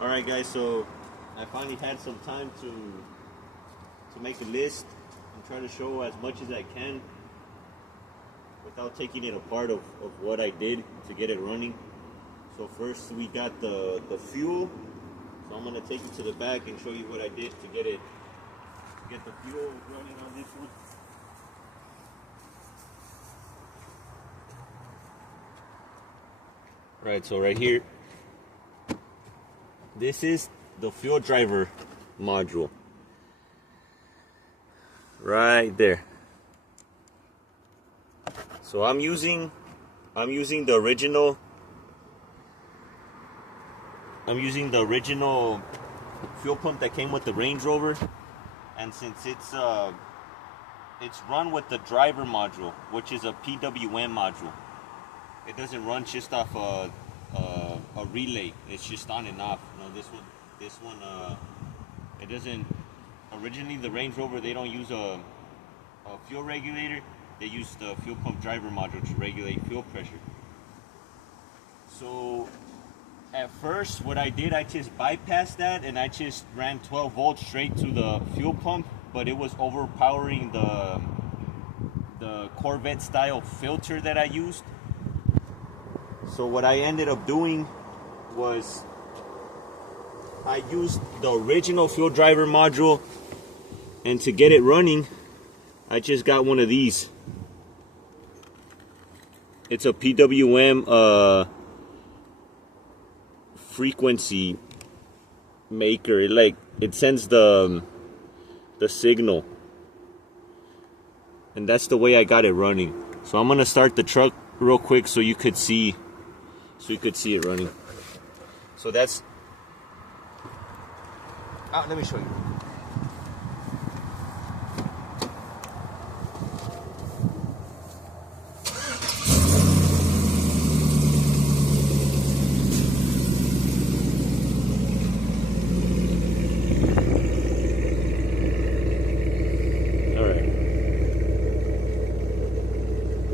Alright guys, so I finally had some time to make a list and try to show as much as I can without taking it apart of what I did to get it running. So first we got the fuel. So I'm gonna take it to the back and show you what I did to get the fuel running on this one. Right, so right here, this is the fuel driver module. Right there. So I'm using the original fuel pump that came with the Range Rover, and since it's run with the driver module, which is a PWM module. It doesn't run just off a relay. It's just on and off. You know, this one, it doesn't. Originally, the Range Rover, they don't use a fuel regulator. They use the fuel pump driver module to regulate fuel pressure. So at first, what I did, I just bypassed that and I just ran 12 volts straight to the fuel pump, but it was overpowering the Corvette style filter that I used. So what I ended up doing was I used the original fuel driver module, and to get it running, I just got one of these. It's a PWM frequency maker. It sends the signal, and that's the way I got it running. So I'm gonna start the truck real quick so you could see it running. So that's let me show you.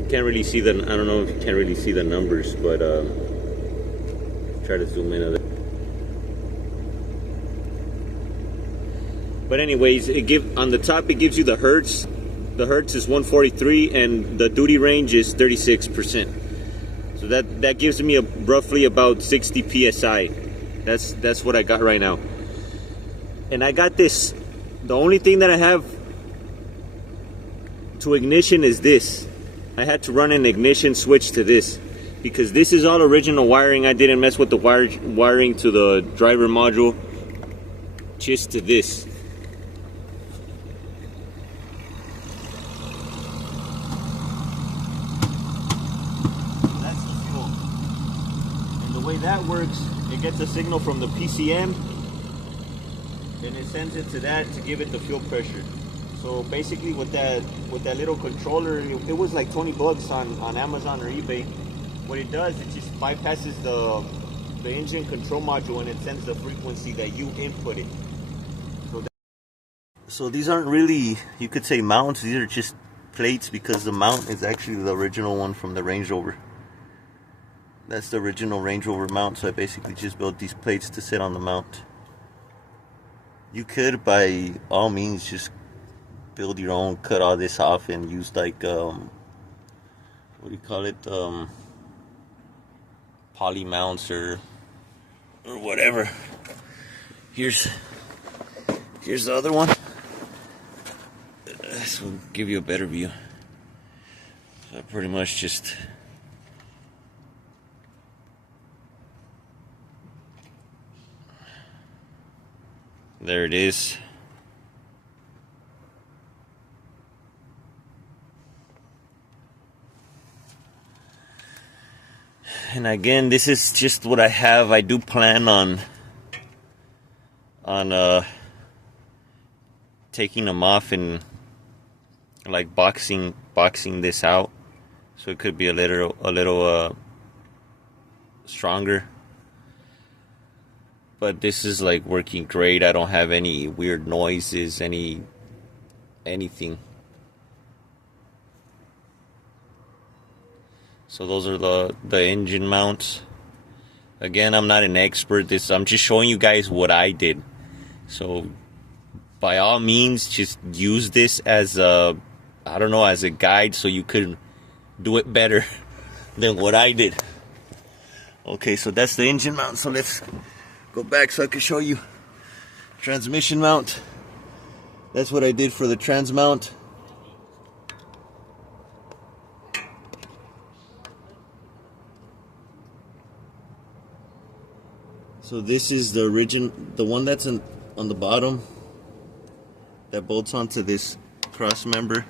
Can't really see I don't know if you can really see the numbers, but try to zoom in a little. But anyways, on the top it gives you the hertz. The hertz is 143 and the duty range is 36%. So that gives me roughly about 60 psi. That's what I got right now. And I got this. The only thing that I have to ignition is this. I had to run an ignition switch to this because this is all original wiring. I didn't mess with the wiring to the driver module, just to this. That's the fuel. And the way that works, it gets a signal from the PCM and it sends it to that to give it the fuel pressure. So basically with that little controller, it was like 20 bucks on Amazon or eBay. What it does, it just bypasses the engine control module and it sends the frequency that you input it. So these aren't really, you could say, mounts. These are just plates because the mount is actually the original one from the Range Rover. That's the original Range Rover mount. So I basically just built these plates to sit on the mount. You could, by all means, just build your own, cut all this off and use like what do you call it, poly mounts or whatever. Here's the other one. This will give you a better view. So pretty much just there it is. And again, this is just what I have. I do plan on taking them off and like boxing this out, so it could be a little stronger. But this is like working great. I don't have any weird noises, anything. So those are the engine mounts. Again, I'm not an expert. I'm just showing you guys what I did. So by all means, just use this as a, I don't know, as a guide so you could do it better than what I did. Okay, so that's the engine mount. So let's go back so I can show you transmission mount. That's what I did for the trans mount. So this is the original, the one that's on the bottom that bolts onto this cross member.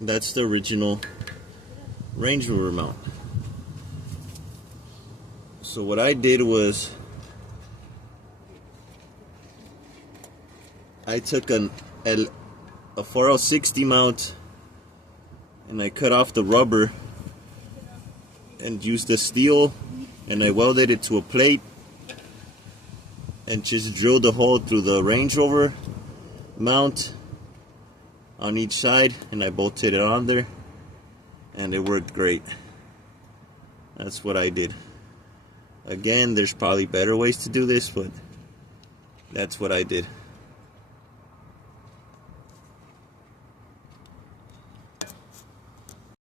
That's the original Range Rover mount. So what I did was I took a 4L60 mount and I cut off the rubber and used the steel, and I welded it to a plate and just drilled a hole through the Range Rover mount on each side, and I bolted it on there, and it worked great. That's what I did. Again, there's probably better ways to do this, but that's what I did.